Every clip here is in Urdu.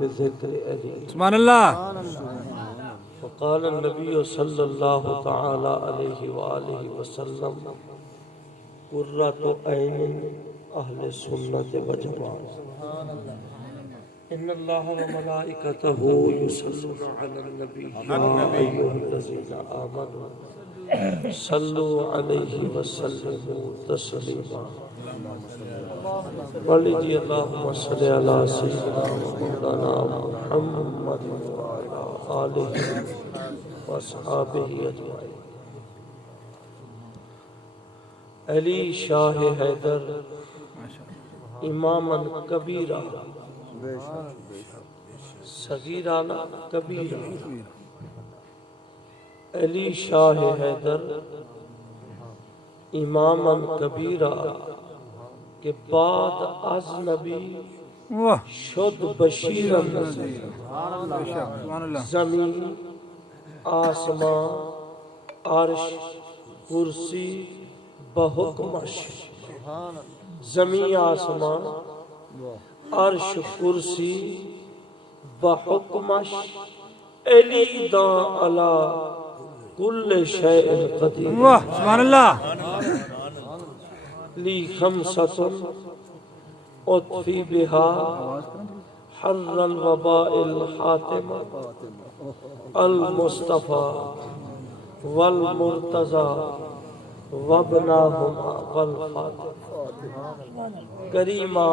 بذکر علی. سبحان اللہ. وقال النبی صلی اللہ تعالی علیہ وآلہ وسلم قرۃ عین اہل سنت والجماعۃ. ان اللہ وملائکتہ یصلون علی النبی یا ایھا الذین آمنوا صلوا علیہ وسلموا تسلیما. ولیجی اللہم صلی علی سیدنا مولانا محمد وعلی آلہ واصحابہ اجمعین. علی شاہ حیدر اماما کبیرہ صغیرانہ کبیرہ. علی شاہ حیدر اماما کبیرہ کے بعد از نبی واہ شد بشیرا نذیرا. سبحان اللہ. زمین آسمان عرش کرسی بحکمش. زمین آسمان عرش کرسی بحکمش. علی داں علی کل شیء قدیر. واہ سبحان اللہ. لی خمسۃ اطفی بہا حر الوباء الحاتم المصطفیٰ والمرتضی وابناہما والفاطمہ. کریمہ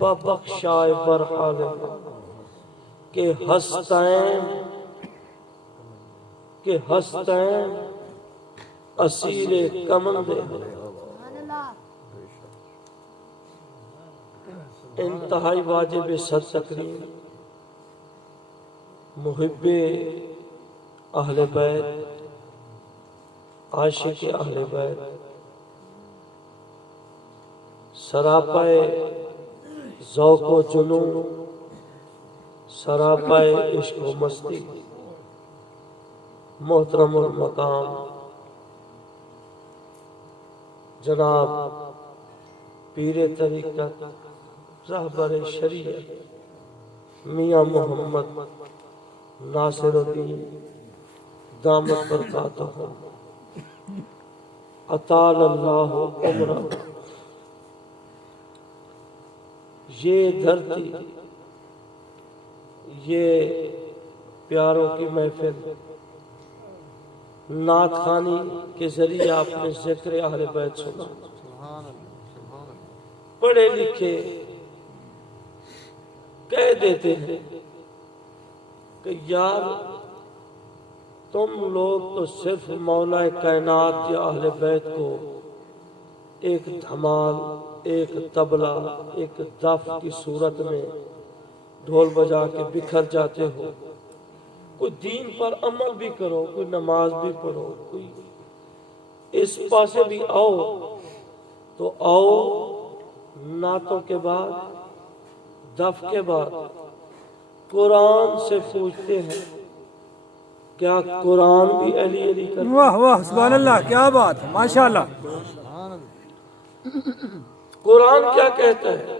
ببخشائے برحال کہ ہستیں اسیر کمند. انتہائی واجب صد تکریم محب اہل بیت عاشق اہل بیت سراپائے ذوق و جنون سراپائے عشق و مستی محترم المقام جناب پیر طریقت رہبر شریعت میاں محمد ناصر الدین دامت برکاتہ اطال اللہ عمرہ. یہ دھرتی یہ پیاروں کی محفل نعت خوانی کے ذریعے آپ نے ذکر اہل بیت سنا. پڑھے لکھے کہہ دیتے ہیں کہ یار تم لوگ تو صرف مولا کائنات یا اہل بیت کو ایک دھمال ایک طبلہ ایک دف کی صورت میں ڈھول بجا کے بکھر جاتے ہو. کوئی دین پر عمل بھی کرو, کوئی نماز بھی پڑھو, کوئی اس پاسے بھی آؤ. تو آؤ نعتوں کے بعد دف کے بعد قرآن سے پوچھتے ہیں کیا قرآن بھی علی علی کرتا ہے؟ واہ واہ سبحان اللہ. کیا بات ہے ماشاءاللہ. قرآن کیا کہتا ہے؟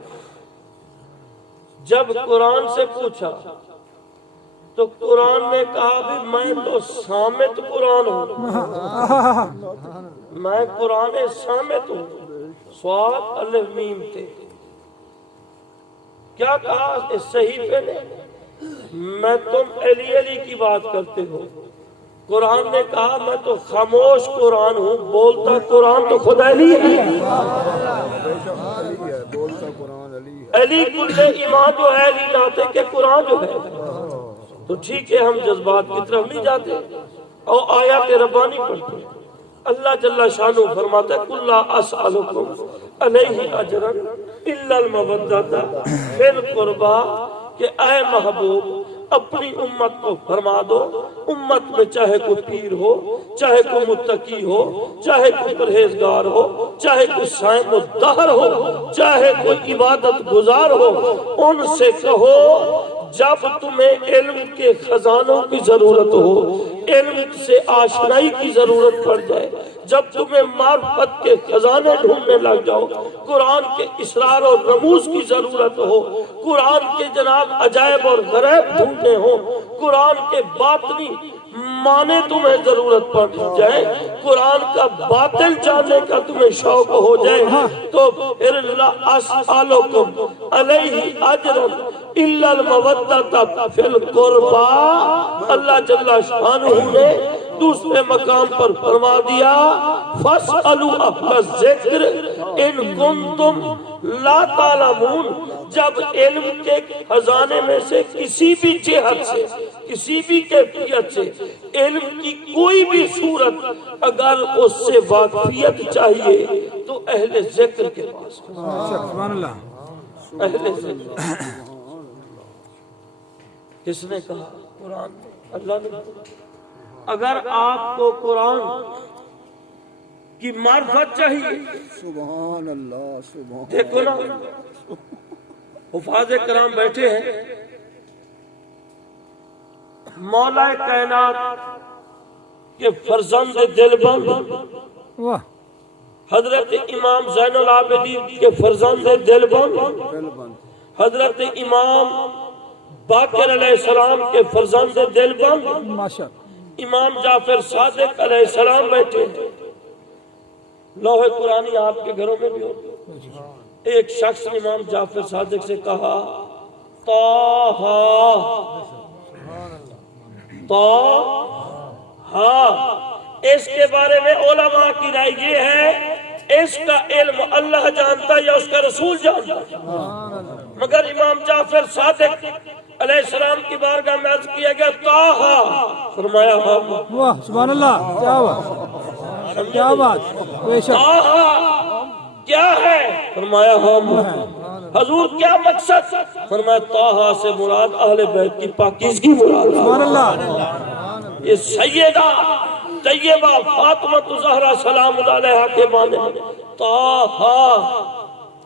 جب قرآن سے پوچھا تو قرآن نے کہا بھی میں تو صامت قرآن ہوں, میں قرآن صامت ہوں. صاد الف میم تھے. کیا کہا اس صحیفے نے؟ میں تم علی علی کی بات کرتے ہو. قرآن نے کہا میں تو خاموش قرآن ہوں, بولتا قرآن تو خود علی ہے. علی کل ایمان جو ہے علی ناتے کہ قرآن جو ہے. تو ٹھیک ہے ہم جذبات کی طرف نہیں جاتے اور آیات ربانی پڑھتے. اللہ جل شانہ فرماتا ہے قل لا اسألکم علیہ اجرا الا المودۃ فی القربى کہ اے محبوب اپنی امت کو فرما دو, امت میں چاہے کوئی پیر ہو, چاہے کوئی متقی ہو, چاہے کوئی پرہیزگار ہو, چاہے کوئی صائم الدہر ہو, چاہے کوئی عبادت گزار ہو, ان سے کہو جب تمہیں علم کے خزانوں کی ضرورت ہو، علم سے آشنائی کی ضرورت پڑ جائے، جب تمہیں معرفت کے خزانے ڈھونڈنے لگ جاؤ، قرآن کے اسرار اور رموز کی ضرورت ہو، قرآن کے جناب عجائب اور غریب ڈھونڈنے ہو، قرآن کے باطنی معنی تمہیں ضرورت پڑ جائے، قرآن کا باطل جاننے کا تمہیں شوق ہو جائے، تو پھر اللہ اسألکم علیہ اجرا الا المودۃ فی القربى، اللہ جل شانہ نے دوسرے مقام پر فرما دیا فاسألوا اہل الذکر ان کنتم لا تعلمون، جب علم کے خزانے میں سے کسی بھی جہت سے، کسی بھی کیفیت سے علم کی کوئی بھی صورت اگر اس سے واقفیت چاہیے تو اہل ذکر کے پاس، سبحان اللہ، اہل ذکر۔ کس نے کہا؟ قرآن، اللہ نے کہا اگر آپ کو قرآن کی معرفت چاہیے، سبحان اللہ، سبحان دیکھو نا حفاظ کرام بیٹھے ہیں، مولا کائنات کے فرزند دلبند واہ، حضرت امام زین العابدین کے فرزند دلبند، حضرت امام باقر علیہ السلام کے فرزند دلبند، ماشاءاللہ، امام جعفر صادق علیہ السلام بیٹھے ہیں۔ لوح قرآنی آپ کے گھروں میں بھی ہوتی۔ ایک شخص نے امام جعفر صادق سے کہا طٰہٰ، اس کے بارے میں علماء کی رائے یہ ہے اس کا علم اللہ جانتا یا اس کا رسول جانتا، مگر امام جعفر صادق علیہ السلام کی بارگاہ میں عرض کیا گیا طٰہٰ، فرمایا ہم۔ واہ، سبحان اللہ، کیا بات، کیا بات، بے شک، طٰہٰ کیا ہے؟ فرمایا ہم۔ حضور کیا مقصد؟ فرمایا طٰہٰ سے مراد اہل بیت کی پاکیزگی مراد، سبحان اللہ، یہ سیدہ طیبہ فاطمہ زہرا سلام اللہ علیہا کے معنی طٰہٰ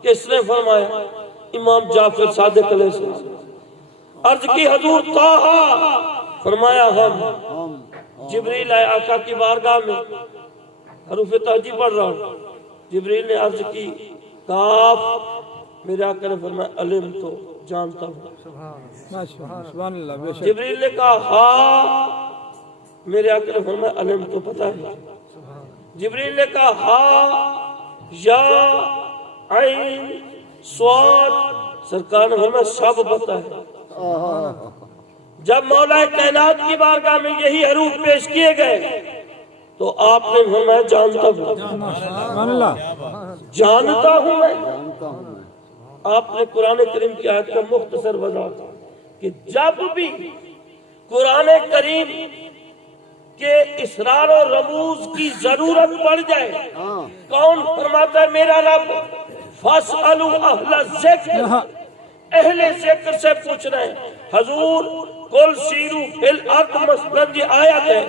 کس نے فرمایا؟ امام جعفر صادق علیہ السلام۔ عرض کی حضور طٰہٰ، فرمایا ہم۔ جبریل آئے آقا کی بارگاہ میں، حروف تہجی پڑھ رہا ہوں، جبریل نے عرض کی کاف، میرے آقا نے فرمایا علم تو جانتا ہوں۔ سبحان اللہ، بے شک، جبریل نے کہا ہا، میرے آقا نے فرمایا علم تو پتہ ہے۔ جبریل نے کہا ہا یا عین صاد، سرکار نے فرمایا سب پتہ ہے۔ جب مولا کائنات کی بارگاہ میں یہی حروف پیش کیے گئے تو آپ نے فرمایا جانتا ہوں، سبحان اللہ، جانتا ہوں میں۔ آپ نے قرآن کریم کی آیت کا مختصر وضاحت کہ جب بھی قرآن کریم کے اسرار و رموز کی ضرورت پڑ جائے، کون فرماتا ہے؟ میرا رب فاسألوا اہل الذکر، اہل ذکر سے پوچھ رہے ہیں۔ حضور قل سیروا فی الارض مثلا یہ آیت ہے،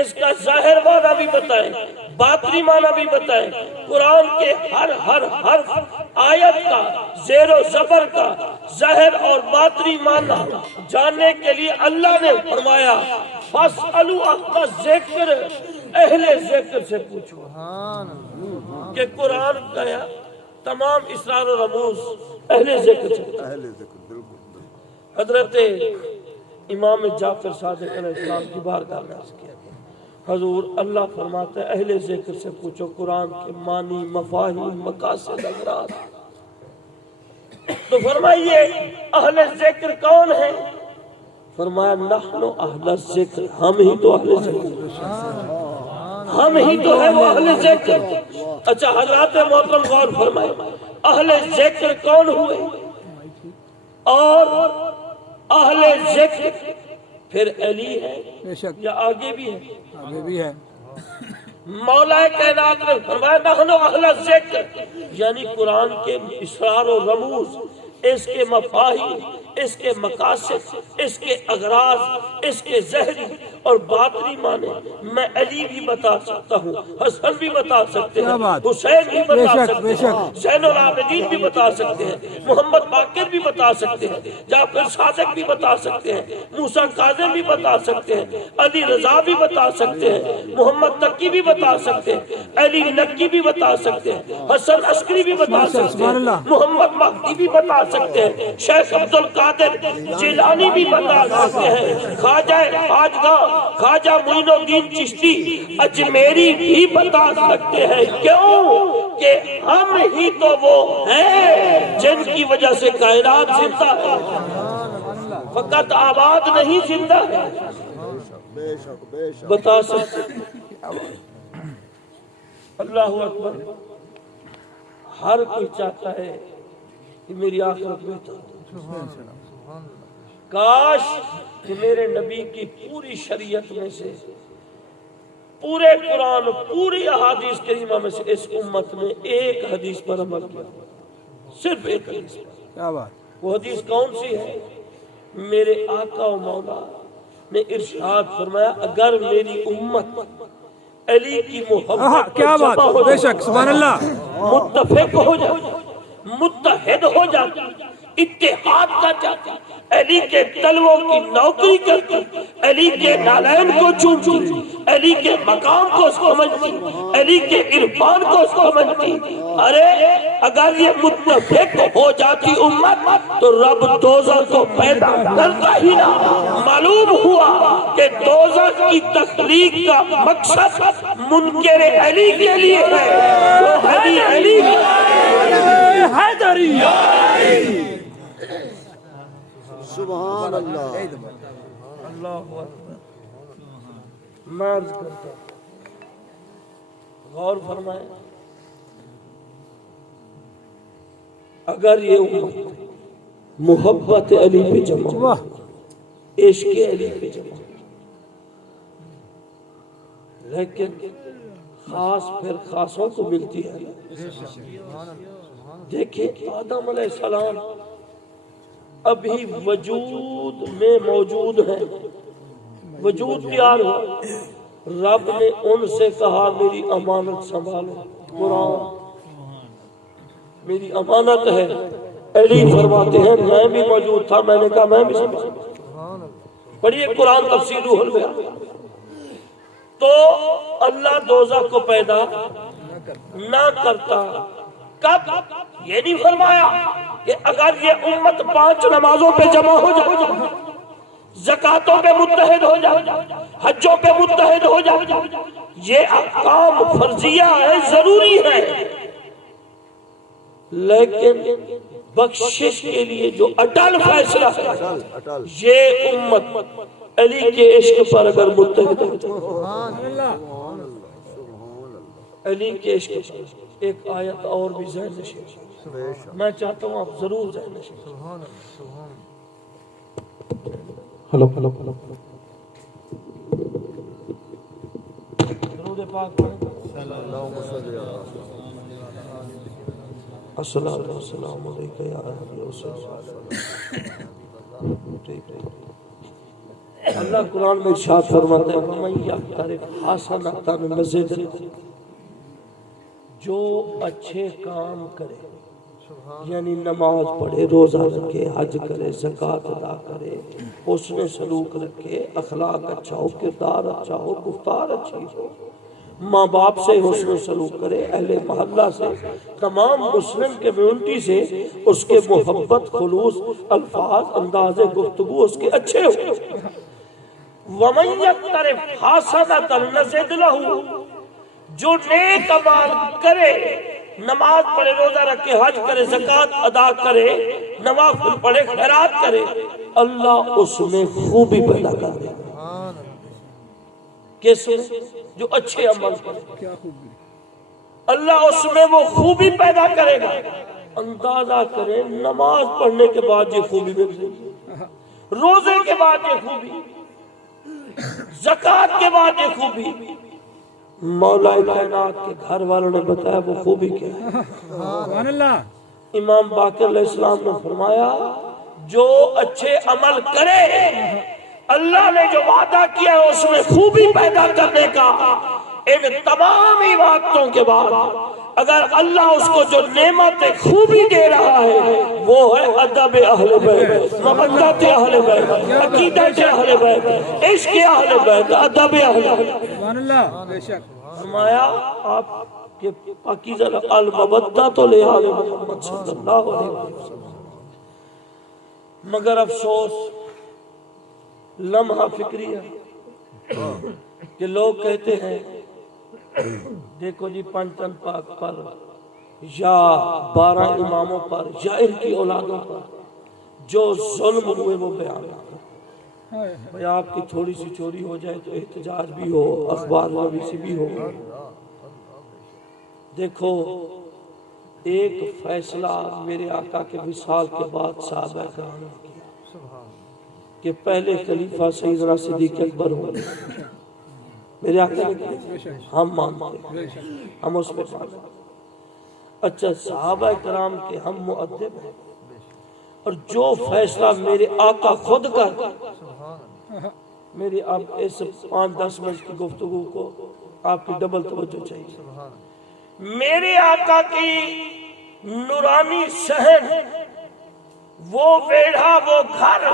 اس کا ظاہر معنی بھی بتائیں، باطنی معنی بھی بتائیں، قرآن کے ہر حرف آیت کا، زیر و زبر کا ظاہر اور باطنی معنی جاننے کے لیے اللہ نے فرمایا فاسألوا اہل الذکر، اہل ذکر سے پوچھو، کہ قرآن کا تمام اسرار و رموز اہل ذکر سے۔ حضرت امام جعفر صادق علیہ السلام کی بارگاہ میں عرض کیا گیا، حضور اللہ فرماتا ہے اہل ذکر سے پوچھو قرآن کے معنی، مفاہیم، مقاصد، اغراض۔ تو فرمائیے اہل ذکر کون ہے؟ فرمایا نحن اہل الذکر، ہم ہی تو اہل ذکر، ہم ہی تو ہے وہ اہل ذکر۔ اچھا حضرات محترم غور فرمائے، اہل ذکر کون ہوئے؟ اور اہل ذکر پھر علی ہے بے شک، یا آگے بھی ہے؟ آگے بھی ہے، مولا کائنات نے فرمایا نحن اہل الذکر، یعنی قرآن کے اسرار و رموز، اس کے مفاہیم، اس کے مقاصد، اس کے اغراض، اس کے ظاہری اور باطنی معنی میں علی بھی بتا سکتا ہوں، حسن بھی بتا سکتے ہیں، حسین بھی بتا سکتے ہیں، زین العابدین بھی بتا سکتے ہیں، محمد باقر بھی بتا سکتے ہیں، جعفر صادق بھی بتا سکتے ہیں، موسیٰ کاظم بھی بتا سکتے ہیں، علی رضا بھی بتا سکتے ہیں، محمد تقی بھی بتا سکتے ہیں، علی نقی بھی بتا سکتے ہیں، حسن عسکری بھی بتا سکتے ہیں، محمد مہدی بھی بتا سکتے ہیں، شیخ عبد القادر جیلانی بھی بتا سکتے ہیں، خواجہ معین الدین چشتی اجمیری بھی بتا سکتے ہیں۔ کیوں کہ ہم ہی تو وہ ہیں جن کی وجہ سے کائنات زندہ ہے، فقط آباد نہیں زندہ ہے۔ بے شک بے شک بتا سکتے اللہ اکبر۔ ہر کوئی چاہتا ہے کہ میری آخرت بہتر ہو، کاش کہ میرے نبی کی پوری شریعت میں سے، پورے قرآن، پوری احادیث کریمہ میں سے اس امت نے ایک حدیث پر عمل کیا، صرف ایک حدیث پر۔ کیا بات، وہ حدیث کون سی ہے؟ میرے آقا و مولا نے ارشاد فرمایا اگر میری امت علی کی محبت کیا بات، بے شک، سبحان اللہ، متفق ہو جائے، متحد ہو جاتی، اتحاد کا چاہتی، علی کے تلووں کی نوکری کرتی، علی کے نالین کو چونتی، علی کے مقام کو سمجھتی، علی کے عرفان کو سمجھتی۔ ارے اگر یہ متفق ہو جاتی امت تو رب دوزخ کو پیدا کرتا ہی نہ۔ معلوم ہوا کہ دوزخ کی تخلیق کا مقصد منکر علی کے لیے ہے، وہ علی حیدری۔ سبحان اللہ۔ اللہ اکبر۔ میں عرض کرتا ہوں، غور فرمائیں، اگر یہ امت محبت علی پہ جمع، عشق علی پہ جمع، لیکن خاص پھر خاصوں کو ملتی ہے۔ دیکھیں آدم علیہ السلام ابھی وجود میں موجود ہیں، وجود تیار ہوا، رب نے ان سے کہا میری امانت سنبھالو، قرآن میری امانت ہے۔ علی فرماتے ہیں میں بھی موجود تھا، میں نے کہا میں بھی سنبھالوں۔ پڑھیے قرآن تفسیر روح البیان۔ تو اللہ دوزخ کو پیدا نہ کرتا، کب؟ یہ نہیں فرمایا کہ اگر یہ امت 5 نمازوں پہ جمع ہو جائے، زکاتوں پہ متحد ہو جائے، حجوں پہ متحد ہو جائے، یہ احکام فرضیہ ہے، ضروری ہے، لیکن بخشش کے لیے جو اٹل فیصلہ ہے، یہ امت علی کے عشق پر اگر متحد ہو جائے، علی کے عشق پر۔ ایک آیت اور بھی ذہن نشین، میں چاہتا ہوں آپ ضرور ذہن نشین۔ ہلو ہلو ہلو درود پاک پڑھیں۔ الصلاۃ والسلام علیک یا نبی اللہ قرآن میں ارشاد فرماتا ہے وَمَن يَقْتَرِفْ حَسَنَةً نَزِدْ لَهُ، جو اچھے کام کرے، یعنی نماز پڑھے، روزہ رکھے، حج کرے، زکوٰۃ ادا کرے، حسن سلوک رکھے، اخلاق اچھا ہو، کردار اچھا ہو، گفتار اچھی ہو، ماں باپ سے حسن سلوک کرے، اہل محلہ سے، تمام مسلم کمیونٹی سے اس کے محبت، خلوص، الفاظ، انداز گفتگو اس کے اچھے ہو۔ وَمَن يَقْتَرِفْ حَسَنَةً نَزِدْ لَهُ، جو نیک عمل کرے، نماز پڑھے، روزہ رکھے، حج کرے، زکوٰۃ ادا کرے، نوافل پڑھے، خیرات کرے، اللہ اس میں خوبی پیدا کر دے گا۔ کس میں؟ جو اچھے عمل کرے، اللہ اس میں وہ خوبی پیدا کرے گا۔ اندازہ کریں نماز پڑھنے کے بعد یہ خوبی مل گئی، روزے کے بعد یہ خوبی، زکوٰۃ کے بعد یہ خوبی، مولا کائنات کے گھر والوں نے بتایا وہ خوبی کیا ہے۔ امام باقر علیہ السلام نے فرمایا جو اچھے عمل کرے اللہ نے جو وعدہ کیا ہے اس میں خوبی پیدا کرنے کا، ان تمام ہی باتوں کے بعد اگر اللہ اس کو جو نعمت خوبی دے رہا ہے وہ ہے ادب اہل بیت، محبت اہل بیت، عقیدت اہل بیت، عشق اہل بیت، ادب اہل بیت۔ سبحان اللہ، بے شک فرمایا آپ کے پاکیزہ المودہ تو لے آل محمد صلی اللہ علیہ وسلم، مگر افسوس لمحہ فکری ہے کہ لوگ کہتے ہیں دیکھو جی پنجتن پاک پر یا 12 اماموں پر یا ان کی اولادوں پر جو ظلم ہوئے وہ بیان کریں۔ بھئی آپ کی تھوڑی سی چوری ہو جائے تو احتجاج بھی ہو، اخبار نویسی سے بھی ہو۔ دیکھو ایک فیصلہ میرے آقا کے وصال کے بعد صحابہ کرام نے کیا کہ پہلے خلیفہ سیدنا صدیق اکبر ہوں، میرے آقا نے کیا، ہم مانتے ہیں، ہم اس پہ مانتے ہیں۔ اچھا صحابہ کرام کے ہم مؤدب ہیں، اور جو فیصلہ میرے آقا خود کر، میری اب اس 5-10 منٹ کی گفتگو کو آپ کی ڈبل توجہ چاہیے۔ میرے آقا کی نورانی صحن، وہ ویڑھا، وہ گھر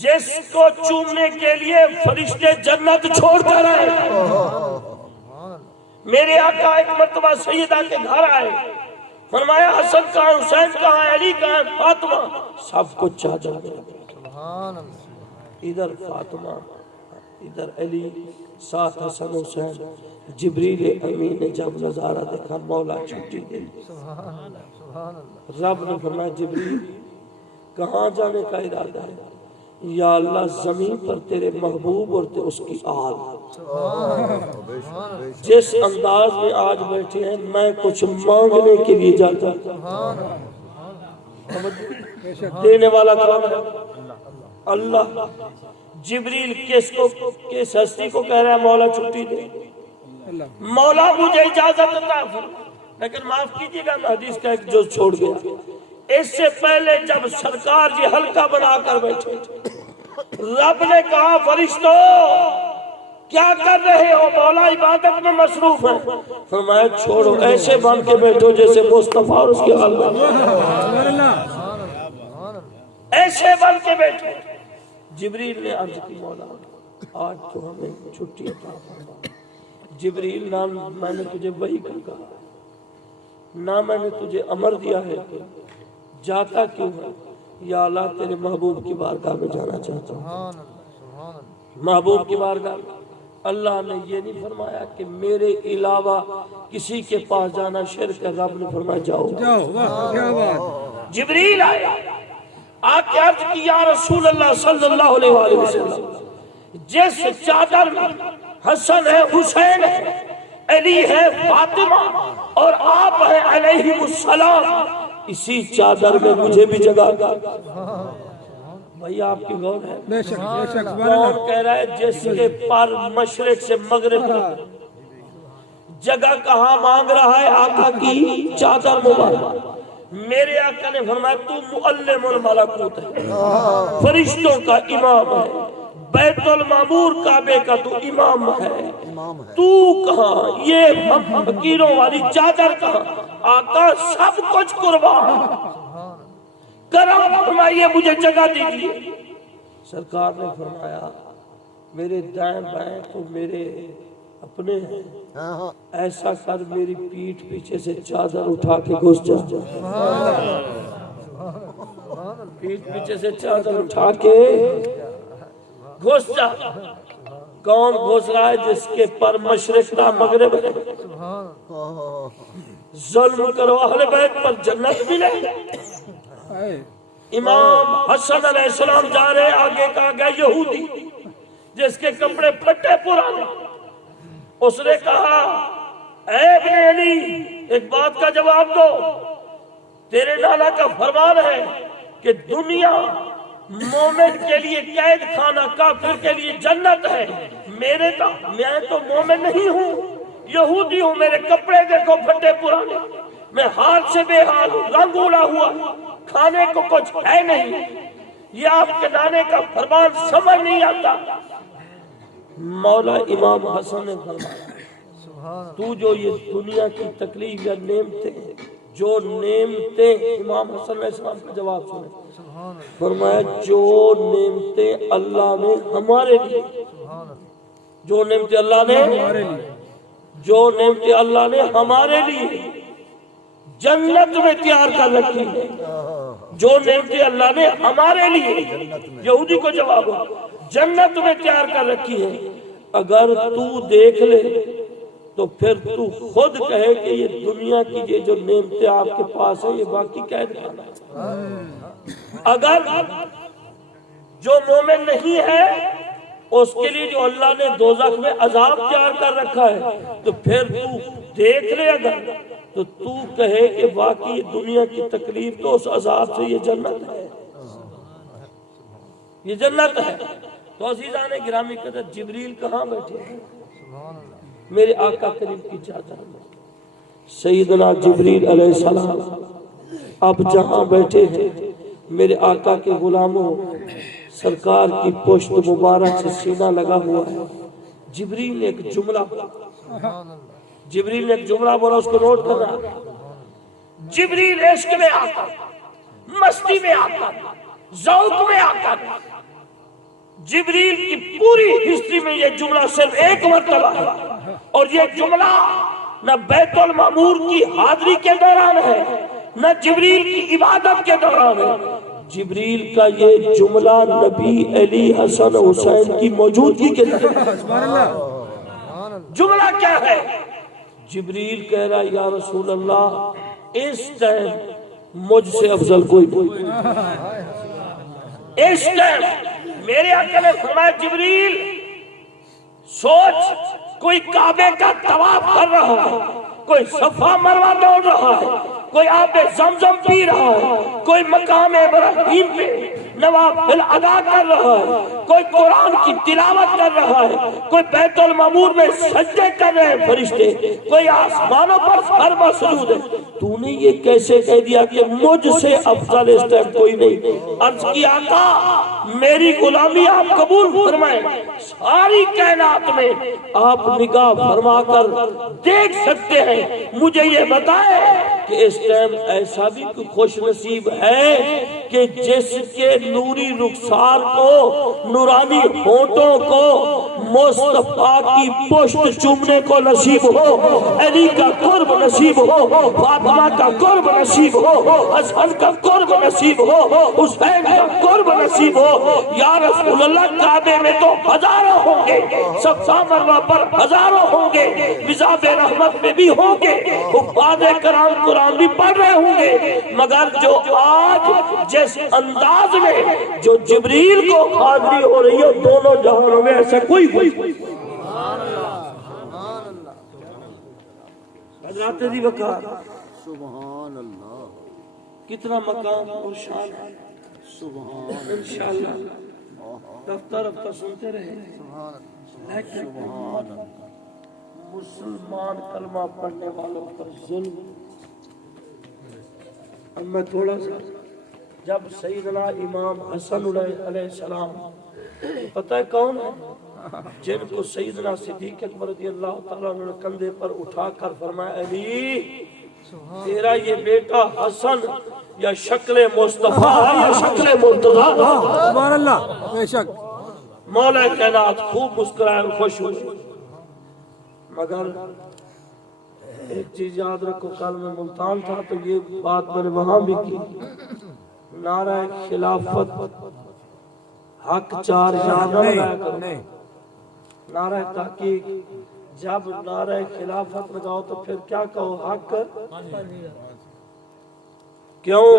جس کو چومنے کے لیے فرشتے جنت چھوڑ کر آئے، میرے آقا ایک مرتبہ سیدہ کے گھر آئے، فرمایا حسن کہاں، حسین کہاں، علی کہاں، فاطمہ، سب کچھ چادر میں ادھر فاطمہ ادھر علی، ساتھ حسن حسین۔ جبریل امین نے جب نظارہ دیکھا مولا چھٹی دے دی۔ رب نے فرمایا جبریل کہاں جانے کا ارادہ ہے؟ یا اللہ زمین پر تیرے محبوب اور اس کی آل، جس انداز میں آج بیٹھے ہیں میں کچھ مانگنے کے لیے جاتا ہوں، دینے والا کون ہے؟ اللہ۔ جبریل کس ہستی کو کہہ رہا ہے مولا چھٹی دے؟ مولا مجھے اجازت عطا فرما، لیکن معاف کیجیے گا میں حدیث کا ایک جز چھوڑ گیا۔ اس سے پہلے جب سرکار جی حلقہ بنا کر بیٹھے، رب نے کہا فرشتوں کیا کر رہے ہو؟ مولا عبادت میں مصروف ہے۔ فرمایا چھوڑو، ایسے بن کے بیٹھو جیسے مصطفیٰ اور اس کی حال میں، ایسے بن کے بیٹھو۔ جبریل نے عرض کی مولا آج تو ہمیں چھٹی عطا فرما۔ جبریل نہ میں نے تجھے وحی کہا، نہ میں نے تجھے امر دیا ہے کہ جاتا کیوں ہے؟ یا اللہ تیرے محبوب کی بارگاہ میں جانا چاہتا ہوں۔ محبوب کی بارگاہ میں اللہ نے یہ نہیں فرمایا کہ میرے علاوہ کسی کے پاس جانا شرک ہے، رب نے فرمایا جاؤ۔ جبریل آیا، آکے عرض کی یا رسول اللہ صلی اللہ علیہ وآلہ وسلم، جس چادر میں حسن ہے، حسین ہے، علی ہے، فاطمہ اور آپ ہیں علیہ السلام، اسی چادر میں مجھے بھی جگہ گا۔ بھئی آپ کی غور ہے؟ کون کہہ رہا ہے جس کے پر مشرق سے مغرب تک جگہ کہاں مانگ رہا ہے؟ آقا کی چادر مبارک۔ میرے آقا نے فرمایا تو معلم الملکوت ہے، فرشتوں کا امام ہے، بیت المعمور کعبے کا تو امام ہے، تو کہاں؟ یہ فقیروں والی چادر کہاں؟ آقا سب کچھ قربان، کرم فرمائیے مجھے جگہ دیجیے۔ سرکار نے فرمایا میرے دائیں بائیں تو میرے اپنے ہیں، ایسا کر میری پیٹھ پیچھے سے چادر اٹھا کے گھس جا، پیٹھ پیچھے سے چادر اٹھا کے گھس جا۔ کون گھس رہا ہے؟ جس کے پر مشرق تا مغرب ہے۔ ظلم کرو اہل بیت پر جنت ملے۔ امام حسن علیہ السلام جا رہے، آگے کہا گیا یہودی جس کے کپڑے پھٹے پرانے، اس نے کہا اے ابن علی ایک بات کا جواب دو، تیرے نانا کا فرمان ہے کہ دنیا مومن کے لیے قید خانہ، کافر کے لیے جنت ہے، میں تو مومن نہیں ہوں، یہودی ہوں، میرے کپڑے دیکھو پھٹے پرانے۔ میں حال سے بے حال ہوں، رنگ اڑا ہوا، کھانے کو کچھ ہے نہیں، یہ آپ کے لانے کا فرمان سمجھ نہیں آتا۔ مولا امام حسن نے فرمایا تو جو یہ دنیا کی تکلیف یا نعمتیں، جو نعمتیں، امام حسن علیہ السلام کا جواب سنیں، فرمایا جو نعمتیں اللہ نے ہمارے لیے، جو نعمتیں اللہ نے، جو نعمتیں اللہ نے ہمارے لیے جنت میں تیار کر رکھی ہے، جو نعمتیں اللہ نے ہمارے لیے، یہودی کو جواب ہو، جنت میں تیار کر رکھی ہے، اگر تو دیکھ لے تو پھر تو خود کہے کہ یہ دنیا کی یہ جو نعمتیں آپ کے پاس ہیں یہ باقی قید خانہ ہے۔ اگر جو مومن نہیں ہے اس کے لیے جو اللہ نے دوزخ میں عذاب تیار کر رکھا ہے، تو پھر تو دیکھ لے اگر تو تو کہے کہ باقی دنیا کی تکلیف تو اس عذاب سے یہ جنت ہے، یہ جنت ہے۔ تو عزیزان گرامی قدر، جبریل کہاں بیٹھے ہیں؟ میرے آقا کریم کی چادر میں سیدنا جبریل علیہ السلام اب جہاں بیٹھے ہیں، میرے آقا کے غلاموں سرکار کی پشت مبارک سے سینہ لگا ہوا ہے۔ جبریل نے ایک جملہ بولا، اس کو نوٹ کرنا۔ جبریل عشق میں آتا، مستی میں آتا، ذوق میں آتا، جبریل کی پوری ہسٹری میں یہ جملہ صرف ایک مرتبہ ہے، اور یہ جملہ نہ بیت المعمور کی حاضری کے دوران ہے، نہ جبریل کی عبادت کے دوران ہے۔ جبریل کا یہ جملہ نبی علی حسن حسین کی موجودگی کے دوران ہے۔ جملہ کیا ہے؟ جبریل کہہ رہا یا رسول اللہ اس ٹائم مجھ سے افضل کوئی نہیں، اس ٹائم میرے آقا نے فرمایا جبریل سوچ، کوئی کعبے کا طواف کر رہا ہے، کوئی صفا مروہ دوڑ رہا ہے، کوئی آب زمزم پی رہا ہے، کوئی مقام ابراہیم پہ نوافل ادا کر رہا ہے، کوئی قرآن کی تلاوت کر رہا ہے، کوئی بیت المعمور میں سجدے کر رہے ہیں فرشتے، کوئی آسمانوں پر سر مسجود ہے، تو نے یہ کیسے کہہ دیا کہ مجھ سے افضل اس ٹائم کوئی نہیں؟ عرض کی آقا میری غلامی آپ قبول فرمائیں، ساری کائنات میں آپ نگاہ فرما کر دیکھ سکتے ہیں، مجھے یہ بتائے کہ اس ٹائم ایسا بھی کوئی خوش نصیب ہے کہ جس کے نوری رخسار کو، نورانی ہونٹوں کو مصطفیٰ کی پشت چومنے کو نصیب ہو، علی کا قرب نصیب ہو، فاطمہ کا قرب نصیب ہو، حسن کا قرب نصیب ہو، حسین کا قرب نصیب ہو۔ یا رسول اللہ کعبے میں تو ہزاروں ہوں گے، صفا مروہ پر ہزاروں ہوں گے، مزاب رحمت میں بھی ہوں گے، حفاظ کرام قرآن بھی پڑھ رہے ہوں گے، مگر جو آج جس انداز میں جو جبریل کو حاضری ہو رہی ہے دونوں جہانوں میں ایسا کوئی حضرات دی وقار سبحان اللہ، کتنا مقام اور شان ہے۔ سبحان انشاءاللہ رفتہ رفتہ سنتے رہے، لیکن مسلمان کلمہ پڑھنے والوں پر ظلم۔ اب میں تھوڑا سا، جب سیدنا امام حسن علیہ السلام، پتہ ہے کون ہے؟ جن کو سیدنا صدیق اکبر رضی اللہ تعالیٰ نے کندھے پر اٹھا کر فرمایا علی تیرا یہ بیٹا حسن یا شکل مصطفیٰ یا شکل مرتضیٰ۔ سبحان اللہ، بے شک مولا کائنات خوب مسکرائے اور خوش ہوئے، مگر ایک چیز یاد رکھو، کل میں ملتان تھا تو یہ بات میں نے وہاں بھی کی، نعرہ خلافت حق چار یاد لگایا کرو، نعرہ تحقیق جب نعرہ خلافت لگاؤ تو پھر کیا کہو؟ حق کیوں؟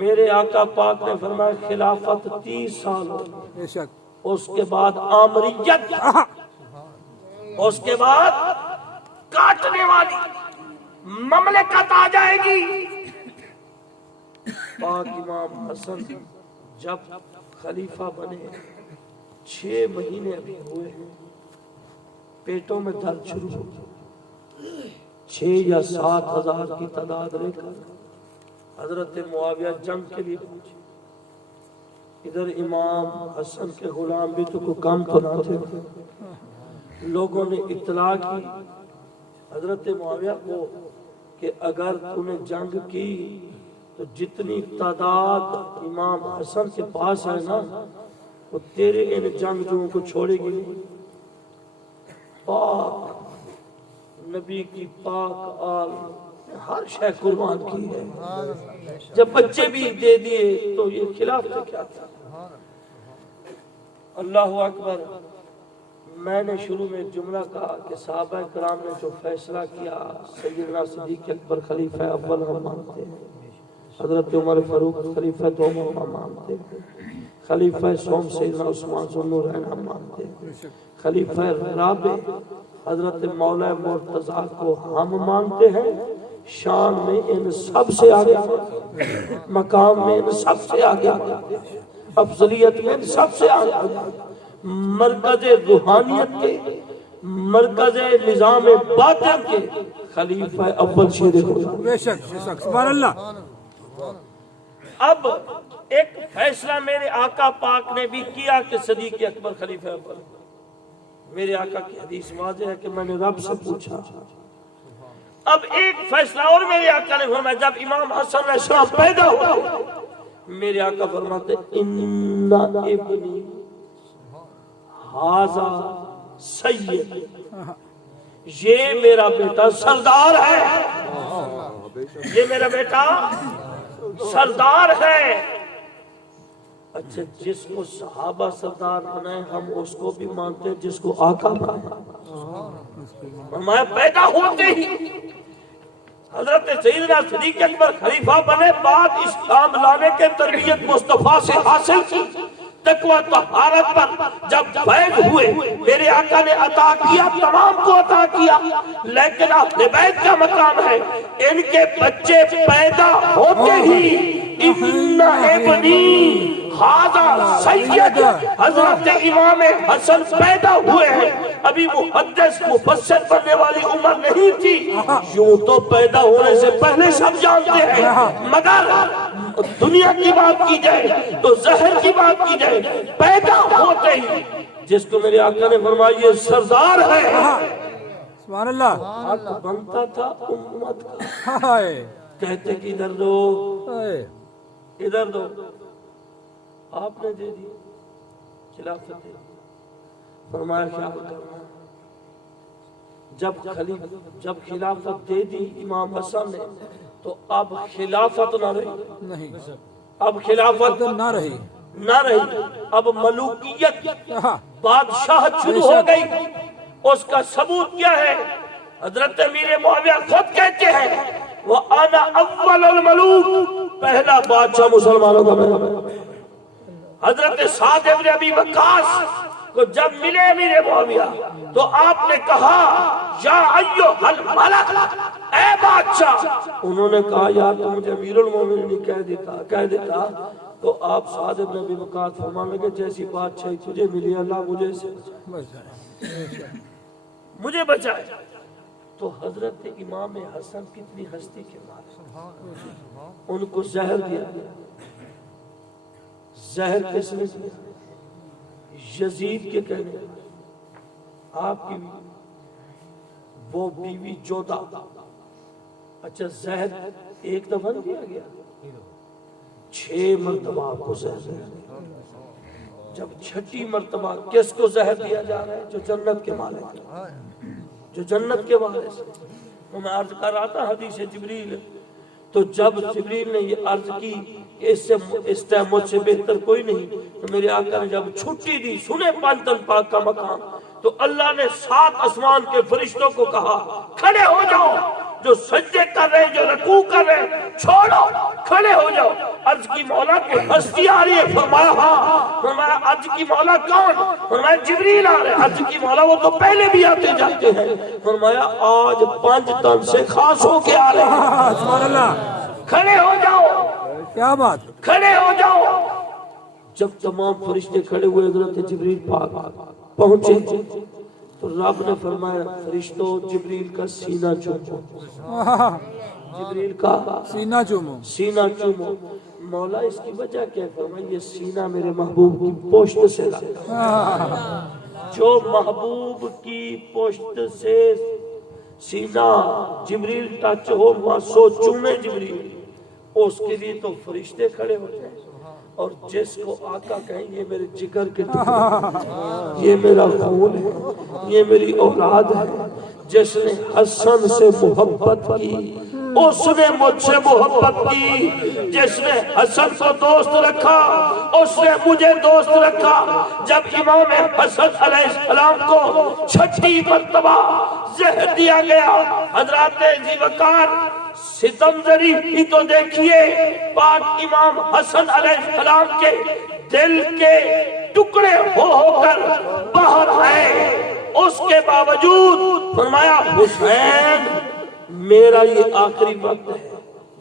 میرے آقا پاک نے فرمایا خلافت 30 سال ہو، بے شک، اس کے بعد آمریت، اس کے بعد کاٹنے والی مملکت آ جائے گی۔ پاک امام حسن جب خلیفہ بنے 6 مہینے ابھی ہوئے ہیں، پیٹوں میں درد شروع ہو، 6 یا 7 ہزار کی تعداد لے کر حضرت معاویہ جنگ کے لیے پہنچے. ادھر امام حسن کے غلام بھی تو کوئی کام تو نہ تھے. لوگوں نے اطلاع کی حضرت معاویہ کو کہ اگر تو نے جنگ کی تو جتنی تعداد امام حسن کے پاس ہے نا وہ تیرے ان جنگجوؤں کو چھوڑے گی نہیں. پاک نبی کی پاک آل ہر شے قربان کی ہے. جب بچے بھی دے دیے تو یہ خلاف سے کیا تھا. اللہ اکبر. میں نے شروع میں جملہ کہا کہ صحابہ کرام نے جو فیصلہ کیا سیدنا صدیق اکبر خلیفہ اول ہم مانتے ہیں, حضرت عمر فاروق خلیفہ دوم ہم مانتے ہیں, خلیفہ سوم سیدنا عثمان ذو النورین ہم مانتے ہیں, خلیفہ رابع حضرت مولا مرتضیٰ کو ہم مانتے ہیں. شان میں ان سب سے آگے, مقام میں ان سب سے آگے, افضلیت میں ان سب سے آگے, مرکز روحانیت کے, مرکز نظام باطن کے خلیفہ اول شیر خدا. بے شک سبحان اللہ. اب ایک فیصلہ میرے آقا پاک نے بھی کیا کہ صدیق اکبر خلیفہ اول. میرے آقا کی حدیث واضح ہے کہ میں نے رب سے پوچھا. اب ایک فیصلہ اور میرے آقا نے فرمایا جب امام حسن علیہ السلام پیدا ہوا میرے آقا فرماتے ان ابنی ھذا سید, یہ میرا بیٹا سردار ہے, یہ میرا بیٹا سردار ہے. اچھا جس کو صحابہ سردار بنائے ہم اس کو بھی مانتے ہیں جس کو آقا بنائے. فرمایا پیدا ہوتے ہی حضرت سیدنا صدیق اکبر خلیفہ بنے, بعد اسلام لانے کے تربیت مصطفیٰ سے حاصل کی, تقوی طہارت پر جب فیض ہوئے میرے آقا نے عطا کیا, تمام کو عطا کیا, لیکن اہل بیت کا مقام ہے ان کے بچے پیدا ہوتے ہی ان ابنی ھذا سید, حضرت امام حسن پیدا ہوئے ہیں. ابھی محدث مفسر بننے والی عمر نہیں تھی, یوں تو پیدا ہونے سے پہلے سب جانتے ہیں, مگر دنیا کی بات کی جائے تو ظاہر کی بات کی جائے پیدا ہوتے ہی جس کو میرے آقا نے فرمایا یہ سردار ہے. سبحان اللہ. حق بنتا تھا امت کا, کہتے کہ ادھر دو ادھر دو, آپ نے دے دی خلافت دے دی. فرمایا کیا کرنا, جب خلافت دے دی امام حسن نے تو اب خلافت نہ رہی, اب خلافت نہ رہی, اب ملوکیت بادشاہت شروع ہو گئی. اس کا ثبوت کیا ہے؟ حضرت امیر معاویہ خود کہتے ہیں وَأَنَا أَوَّلُ الْمَلُوكِ, پہلا بادشاہ مسلمانوں کا میں. حضرت سعد ابن ابی وقاص کو جب ملے امیر معاویہ تو آپ نے کہا یا ایھا الملک, اے بادشاہ. انہوں نے کہا یار تو مجھے امیر المومنین کہہ دیتا تو آپ سعد ابن ابی وقاص فرمانے لگے جیسی بادشاہی تجھے ملی اللہ مجھے بچائے. تو حضرت امام حسن کتنی ہستی کے مالک, ان کو زہر دیا گیا. زہر کس نے دیا؟ یزید کے کہنے, آپ کی وہ بیوی جودہ. اچھا زہر ایک دفعہ دیا گیا, 6 مرتبہ آپ کو زہر دیا. جب 6ٹی مرتبہ کس کو زہر دیا جا رہا ہے؟ جو جنت کے مالک ہے, جو جنت کے وارث ہے. میں عرض کر رہا تھا حدیث جبریل, تو جب جبریل نے یہ عرض کی کہ اس ٹائم مجھ سے بہتر کوئی نہیں, تو میرے آقا نے جب چھٹی دی سنے پانچن پاک کا مقام, تو اللہ نے 7 آسمان کے فرشتوں کو کہا کھڑے ہو جاؤ, جو سجدے کر رہے جو رکوع کر رہے چھوڑو, کھڑے ہو جاؤ. عرض کی مولا کوئی ہستی آ رہی ہے؟ فرمایا ہاں. فرمایا عرض کی مولا کون؟ فرمایا جبریل آ رہے. عرض کی مولا وہ تو پہلے بھی آتے جاتے ہیں. فرمایا آج 5 تن سے خاص ہو کے آ رہے ہیں. سبحان اللہ. کھڑے ہو جاؤ, کیا بات, کھڑے ہو جاؤ. جب تمام فرشتے کھڑے ہوئے حضرت جبریل پاک پہنچے تو رب نے فرمایا فرشتوں جبریل کا سینہ چومو، جبریل کا سینہ چومو، سینہ چومو۔ مولا اس کی وجہ کیا؟ فرمایا یہ سینہ میرے محبوب کی پشت سے لگا، جو محبوب کی پشت سے سینہ جبریل ٹچ ہو وہاں سو چومے جبریل، اس کے لیے تو فرشتے کھڑے ہو جائیں۔ اور جس کو آقا کہیں یہ میرے جگر کے ٹکڑے، یہ میرا خون ہے، یہ میری اولاد ہے، جس نے حسن سے محبت کی اس نے مجھ سے محبت کی، جس نے حسن کو دوست رکھا اس نے مجھے دوست رکھا۔ جب امام حسن علیہ السلام کو چھٹی مرتبہ زہر دیا گیا، حضرات ذی وقار ستم زری ہی تو دیکھیے، پاک امام حسن علیہ السلام کے دل کے ٹکڑے ہو کر باہر آئے، اس کے باوجود فرمایا حسین میرا یہ آخری وقت ہے،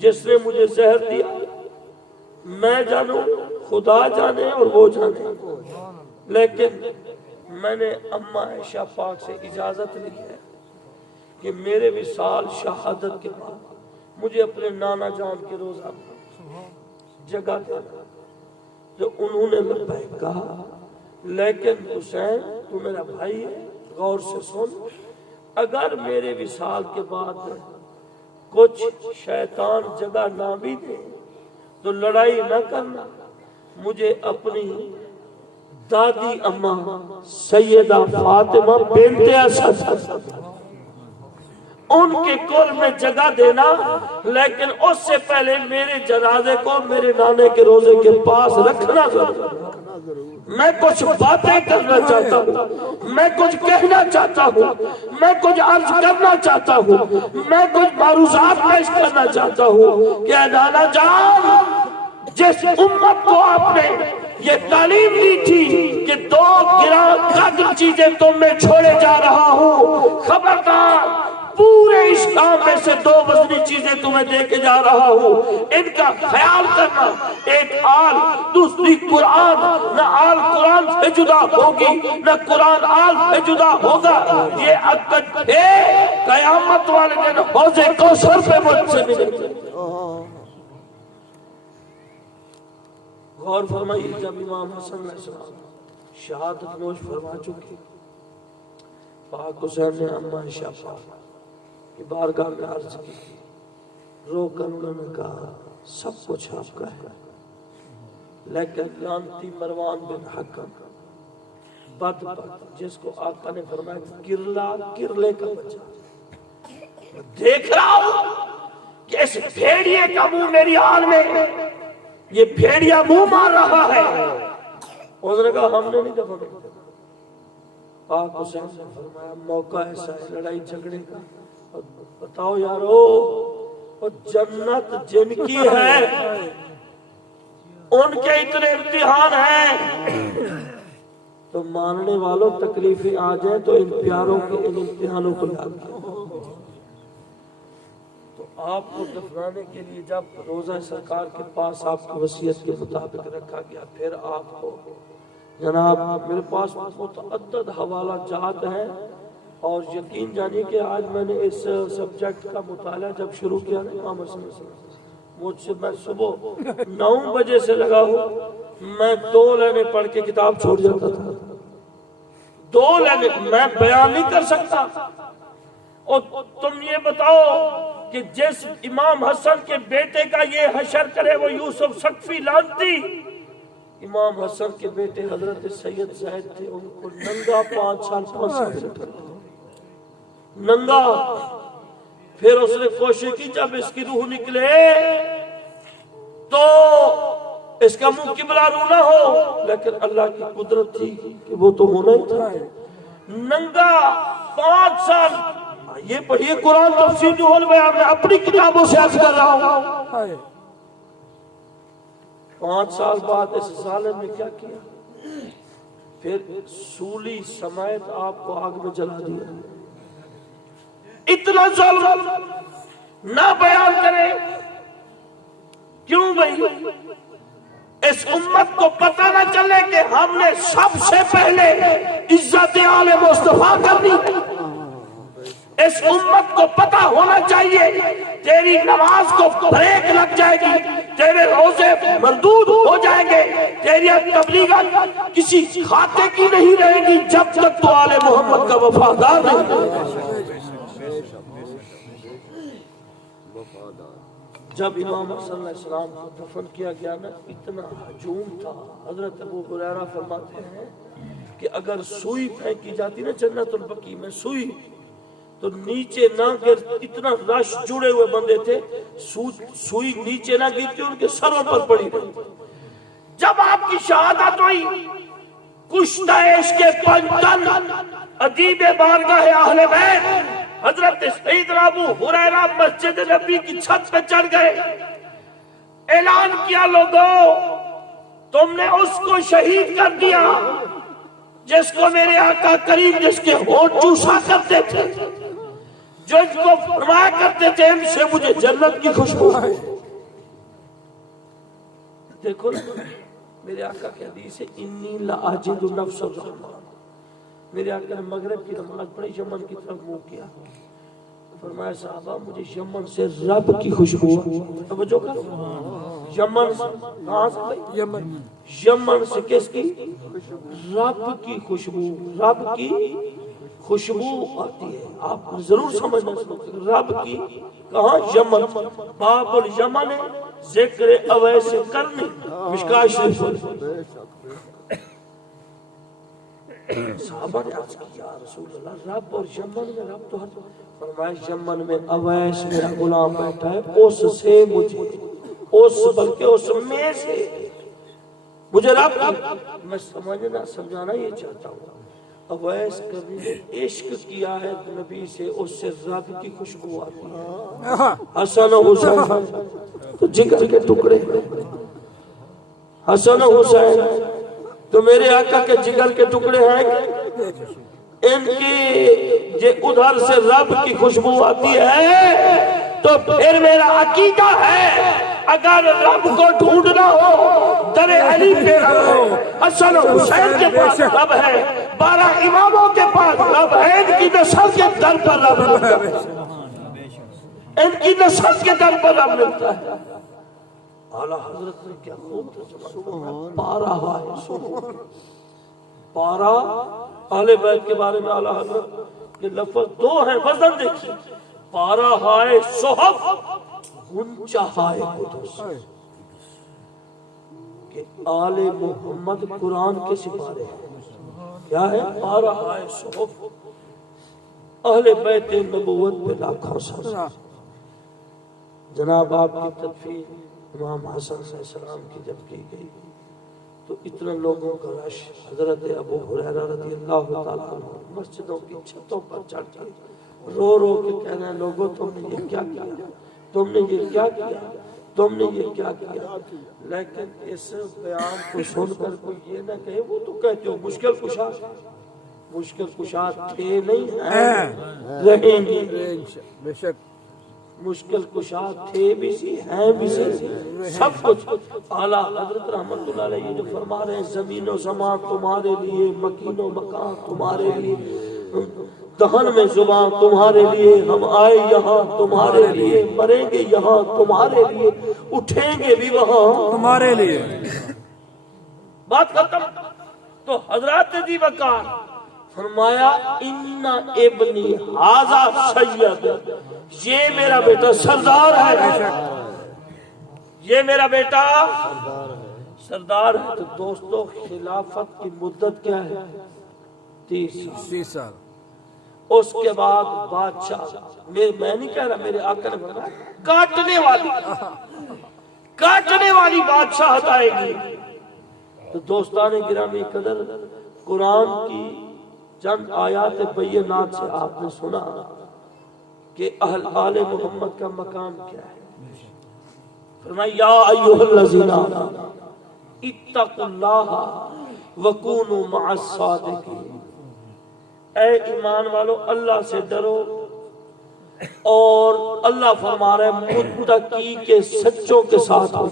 جس نے مجھے زہر دیا میں جانوں، خدا جانے اور وہ جانے، لیکن میں نے اماں عائشہ پاک سے اجازت لی ہے کہ میرے وصال شہادت کے بعد مجھے اپنے نانا جان کے روزہ جگہ دینا، جو انہوں نے لبیک کہا۔ لیکن حسین تو میرا بھائی ہے، غور سے سن، اگر میرے وصال کے بعد کچھ شیطان جگہ نہ بھی دے تو لڑائی نہ کرنا، مجھے اپنی دادی اماں سیدہ فاطمہ بنت اسد ان کے کول میں جگہ دینا، لیکن اس سے پہلے میرے جنازے کو میرے نانے کے روزے کے پاس رکھنا ضرور۔ میں کچھ باتیں کرنا چاہتا ہوں، میں کچھ کہنا چاہتا ہوں، میں کچھ عرض کرنا چاہتا ہوں، میں کچھ معروضات پیش کرنا چاہتا ہوں کہ اے نانا جان، جس امت کو آپ نے یہ تعلیم دی تھی کہ 2 گراں قدر چیزیں تم میں چھوڑے جا رہا ہوں، خبردار پورے اسلام میں سے 2 وزنی چیزیں تمہیں دے کے جا رہا ہوں، ان کا خیال کرنا، ایک آل، دوسری قرآن، نہ آل قرآن سے جدا ہوگی نہ قرآن آل سے جدا ہوگا، یہ عقد ہے قیامت والے دن حوض کوثر پہ مجھ سے ملے۔ غور فرمائیے، جب امام حسن علیہ السلام شہادت نوش فرما چکے، پاک حسین نے اماں عائشہ پاک کی بارگاہ میں عرض کی، رو کر انہوں نے کہا سب کچھ آپ کا ہے، لیکن لعنتی مروان بن حکم بد جس کو آقا نے فرمایا کرلا کرلے کا بچہ، دیکھ رہا ہوں کہ اس بھیڑیے کا منہ میری آن میں، یہ بھیڑیا منہ مار رہا ہے۔ اس نے کہا ہم نے نہیں دفن کیا۔ پاک حسین نے فرمایا موقع ایسا ہے لڑائی جھگڑے کا، بتاؤ یارو وہ جنت جن کی ہے ان کے اتنے امتحان ہیں، تو ماننے والوں تکلیفیں آ جائیں تو ان پیاروں کے ان امتحانوں کو یاد کرو۔ تو آپ کو دفنانے کے لیے جب روزہ سرکار کے پاس آپ کی وصیت کے مطابق رکھا گیا، پھر آپ کو جناب میرے پاس متعدد حوالہ جات ہیں، اور یقین جانیے کہ آج میں نے اس سبجیکٹ کا مطالعہ جب شروع کیا نا امام حسن مجھ سے، میں صبح 9 بجے سے لگا ہوں، میں 2 لائنیں پڑھ کے کتاب چھوڑ جاتا تھا، 2 لائنیں میں بیان نہیں کر سکتا۔ اور تم یہ بتاؤ کہ جس امام حسن کے بیٹے کا یہ حشر کرے وہ یوسف سقفی لعنتی، امام حسن کے بیٹے حضرت سید زید تھے، ان کو ننگا 5 سال پھانسی پہ رکھا، ننگا۔ پھر اس نے کوشش کی جب اس کی روح نکلے تو اس کا منہ قبلہ رو نہ ہو، لیکن اللہ کی قدرت تھی کہ وہ تو ہونا ہی تھا۔ ننگا 5 سال، یہ پڑھیے قرآن تفسیر جو البیان میں اپنی کتابوں سے عرض کر رہا ہوں۔ 5 سال بعد اس ظالم نے کیا کیا؟ پھر سولی سمیت آپ کو آگ میں جلا دیا۔ اتنا ظلم نہ بیان کرے کیوں بھائی؟ اس امت کو پتہ نہ چلے کہ ہم نے سب سے پہلے عزت آل مصطفیٰ کرنی ہے۔ اس امت کو پتہ ہونا چاہیے تیری نماز کو بریک لگ جائے گی، تیرے روزے مردود ہو جائیں گے، تیری تبلیغات کسی کھاتے کی نہیں رہے گی جب تک تو آل محمد کا وفادار نہیں۔ جب امام صلی اللہ علیہ وسلم کو دفن کیا گیا نا، اتنا ہجوم تھا۔ حضرت ابو ہریرہ فرماتے ہیں کہ اگر سوئی پھینکی جاتی نا جنت البقیع میں سوئی، تو نیچے نہ گر، اتنا رش جڑے ہوئے بندے تھے، سوئی نیچے نہ گرتی، ان کے سروں پر پڑی رہی۔ جب آپ کی شہادت ہوئی، کشتہ عشق پنجتن ادیب بارگاہ اہل بیت حضرت سیدنا ابو ہریرہ مسجد نبی کی چھت پہ چڑھ گئے، اعلان کیا لوگوں تم نے اس کو شہید کر دیا جس کو میرے آقا کریم جس کے ہونٹ چوسا کرتے تھے، جو اس کو فرمایا کرتے تھے ان سے مجھے جنت کی خوشبو ہے۔ دیکھو میرے آقا کی حدیث ہے انی لآجد نفس الرحمن، میرے آقا نے مغرب کی نماز پڑھی، یمن کی طرف منہ کیا، فرمایا صحابہ مجھے یمن سے رب کی خوشبو ہے۔ توجہ کر، یمن سے کہاں سے؟ یمن سے کس کی؟ رب کی خوشبو، رب کی خوشبو آتی ہے۔ آپ ضرور سمجھنا، رب کی کہاں؟ یمن۔ باب الیمن ذکر اویس کرنی، مشکاہ شریف۔ صحابہ نے عرض کی یا رسول اللہ رب اور یمن میں، رب تو ہر، فرمایا یمن میں اویس میرا غلام بیٹھا ہے، اس سے مجھے، اس بلکہ اس میں سے مجھے رب کی، میں سمجھنا سمجھانا یہ چاہتا ہوں، اویس کبھی نے عشق کیا ہے نبی سے، اس سے رب کی خوشبو آتی ہے۔ حسن و حسین تو جگر کے ٹکڑے، حسن و حسین تو میرے آقا کے جگر کے ٹکڑے ہیں، ان کی ادھر سے رب کی خوشبو آتی ہے، تو پھر میرا عقیدہ ہے اگر رب کو ڈھونڈنا ہو در علی پہ رب ہے، حسن و حسین کے پاس رب ہے، 12 اماموں کے پاس رب ہے، ان کی نسل کے در پر رب ملتا ہے، ان کی نسل کے در پر رب ملتا ہے۔ اعلیٰ حضرت نے کیا خوب ترجمہ، پارہ ہے، پارہ اہل بیت کے بارے میں اعلیٰ حضرت کے لفظ 2 ہیں، وزن دیکھیے، پارہ ہائے صحف، غنچہ ہائے قدس، کہ آل محمد قرآن کے سپارے ہیں، کیا ہے؟ پارہ ہائے صحف، اہل بیت نبوت پہ لاکھوں سر۔ جناب آپ کی تدفین امام حسن علیہ السلام کی جب کی گئی تو اتنا لوگوں کا رش، حضرت ابو ہریرہ رضی اللہ تعالیٰ عنہ مسجدوں کی چھتوں پر چڑھ کر رو رو کے کہنا ہے لوگوں تم نے یہ کیا کیا، تم نے یہ کیا کیا، تم نے یہ کیا کیا۔ لیکن اس بیان کو سن کر کوئی یہ نہ کہے وہ تو کہتے ہو مشکل کشا، مشکل کشا تھے نہیں ہیں، رہیں گے، بے شک مشکل کشا تھے بھی سی، ہیں بھی سی، سب کچھ۔ اعلیٰ حضرت رحمت اللہ علیہ یہ جو فرما رہے ہیں زمین و زمان تمہارے لیے، مکین و مکان تمہارے لیے، دہن میں زبان تمہارے لیے، ہم آئے یہاں تمہارے لیے، مریں گے یہاں تمہارے لیے، اٹھیں گے بھی وہاں تمہارے لیے۔ بات ختم۔ تو حضرات دی وقار فرمایا ان ابنی ھذا سید، یہ میرا بیٹا سردار ہے، یہ میرا بیٹا سردار ہے۔ تو دوستو خلافت کی مدت کیا ہے؟ 30 سال۔ اس کے بعد بادشاہ، میں نہیں کہہ رہا، میرے آقا نے فرمایا کاٹنے والی بادشاہت آئے گی۔ تو دوستان گرامی قدر، قرآن کی چند آیات بینات سے آپ نے سنا کہ آل محمد کا مقام کیا ہے۔ فرمایا یا ایھا الذین آمنوا اتقوا اللہ وکونوا مع الصادقین، اے ایمان والو اللہ سے ڈرو، اور اللہ فرما رہے ہیں متقی کے سچوں کے ساتھ ہو۔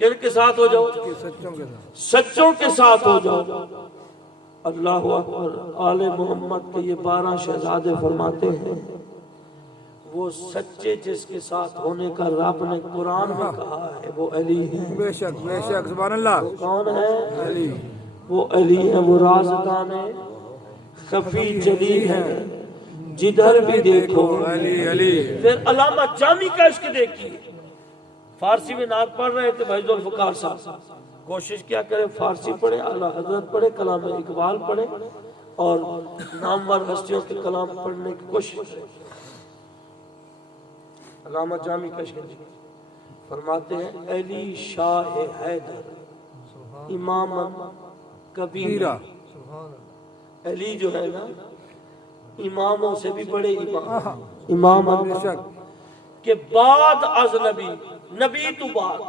کن کے ساتھ ہو جاؤ؟ سچوں کے ساتھ. سچوں کے ساتھ ہو جاؤ. اللہ اکبر. آل محمد کے یہ 12 شہزادے فرماتے ہیں وہ سچے جس کے ساتھ ہونے کا رب نے قرآن میں کہا ہے وہ علی ہے. بے شک بے شک. سبحان اللہ. کون ہے؟ علی. وہ علی ہے. وہ رازدان ہے، خفی جلی ہے، جدھر بھی دیکھو علی علی. پھر علامہ جامی کا عشق دیکھیے. فارسی میں نعت پڑھ رہے تھے بھائی ذوالفقار صاحب. کوشش کیا کریں فارسی پڑھیں، اعلیٰ حضرت پڑھیں، کلام اقبال پڑھیں اور نامور ہستیوں کے کلام پڑھنے کی کوشش کریں. علامہ جامی کا عشق فرماتے ہیں علی شاہ حیدر امام کبیرہ. علی جو ہے نا اماموں سے بھی بڑے امام بے شک. کے بعد از نبی، نبی تو بعد،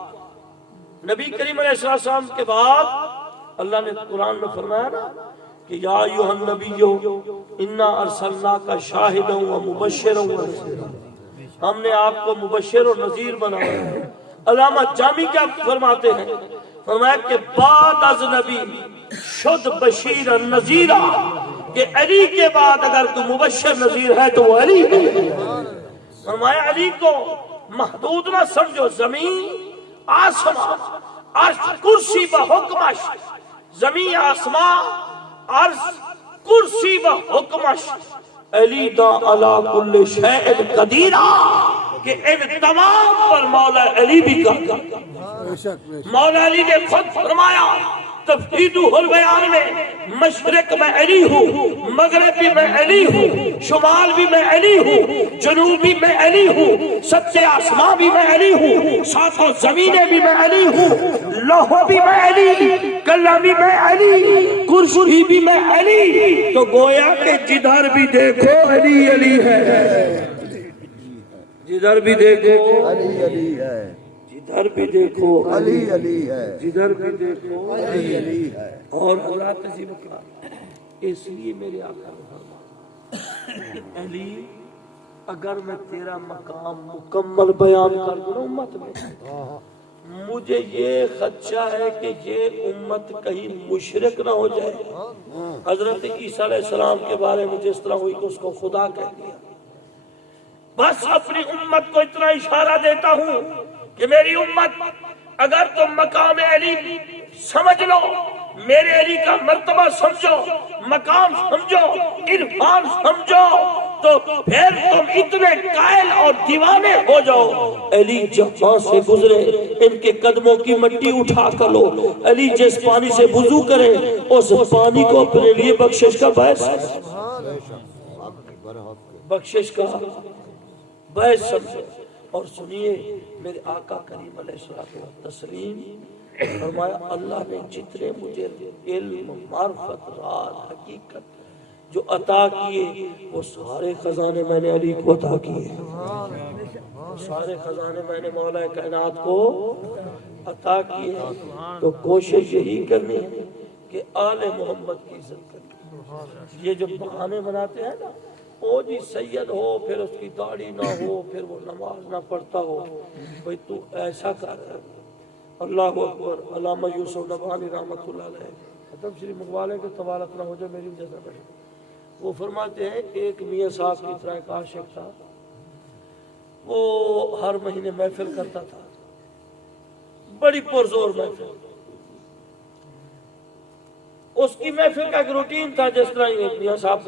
نبی کریم علیہ السلام کے بعد اللہ نے قرآن میں فرمایا نا کہ یا ایھا النبی انا ارسلناک شاہدا و مبشرا و نذیرا. ہم نے آپ کو مبشر اور نذیر بنایا ہے. علامہ جامی کیا فرماتے ہیں؟ فرمایا کہ بعد از نبی شد بشیر نذیرا، کہ علی کے بعد اگر تو مبشر نذیر ہے تو وہ علی ہے. فرمایا علی کو محدود نہ سمجھو. زمین آسمان عرش کرسی بحکمش، زمین آسمان عرش کرسی بحکمش، علی دا علی کل شیء قدیر، کہ ان تمام پر مولا علی بھی کہا. بے شک بے شک. مولا علی نے خود فرمایا تفہید البیان میں مشرق میں علی ہوں، مغرب بھی میں علی ہوں، شمال بھی میں علی ہوں، جنوب بھی میں علی ہوں، سچے آسمان بھی میں علی ہوں، ساتوں زمینیں بھی میں علی ہوں، لوح بھی میں علی، کلام بھی میں علی، کرسی بھی میں علی. تو گویا کہ جدھر بھی دیکھو علی علی ہے، جدھر بھی دیکھو علی علی ہے، جدھر بھی دیکھو علی علی ہے، جدھر بھی دیکھو علی علی ہے. اور حضرات عزیز مقام اس لیے میرے آقا نے فرمایا علی اگر میں تیرا مقام مکمل بیان کر دوں امت میں، مجھے یہ خدشہ ہے کہ یہ امت کہیں مشرک نہ ہو جائے. حضرت عیسیٰ علیہ السلام کے بارے میں جس طرح ہوئی کہ اس کو خدا کہہ دیا. بس اپنی امت کو اتنا اشارہ دیتا ہوں کہ میری امت اگر تم مقام علی سمجھ لو، میرے علی کا مرتبہ سمجھو، مقام سمجھو، عرفان سمجھو، تو پھر تم اتنے قائل اور دیوانے ہو جاؤ. علی جہاں سے گزرے ان کے قدموں کی مٹی اٹھا کر لو. علی جس پانی سے وضو کرے اس پانی کو اپنے لیے بخشش کا باعث سمجھو. اور سنیے میرے آقا کریم علیہ الصلوۃ والتسلیم فرمایا اللہ نے جتنے مجھے علم، معرفت، راز، حقیقت جو عطا کیے وہ سارے خزانے میں نے علی کو عطا کیے. سارے خزانے میں نے مولا کائنات کو عطا کیے. تو کوشش یہی کرنی ہے کہ آل محمد کی عزت کرنی. یہ جو بہانے بناتے ہیں نا، وہ جی سید ہو پھر اس کی داڑھی نہ ہو پھر وہ نماز نہ پڑھتا ہو، بھئی تو ایسا کر. اللہ اکبر. علامہ یوسف نبہانی رحمۃ اللہ علیہ ختم شریف مقبالے کے طوالت نہ ہو جو میری وجہ سے بیٹھے، وہ فرماتے ہیں ایک میاں صاحب کی طرح ایک عاشق تھا، وہ ہر مہینے محفل کرتا تھا، بڑی پرزور محفل. اس کی محفل کا ایک روٹین تھا جس طرح یہ میاں صاحب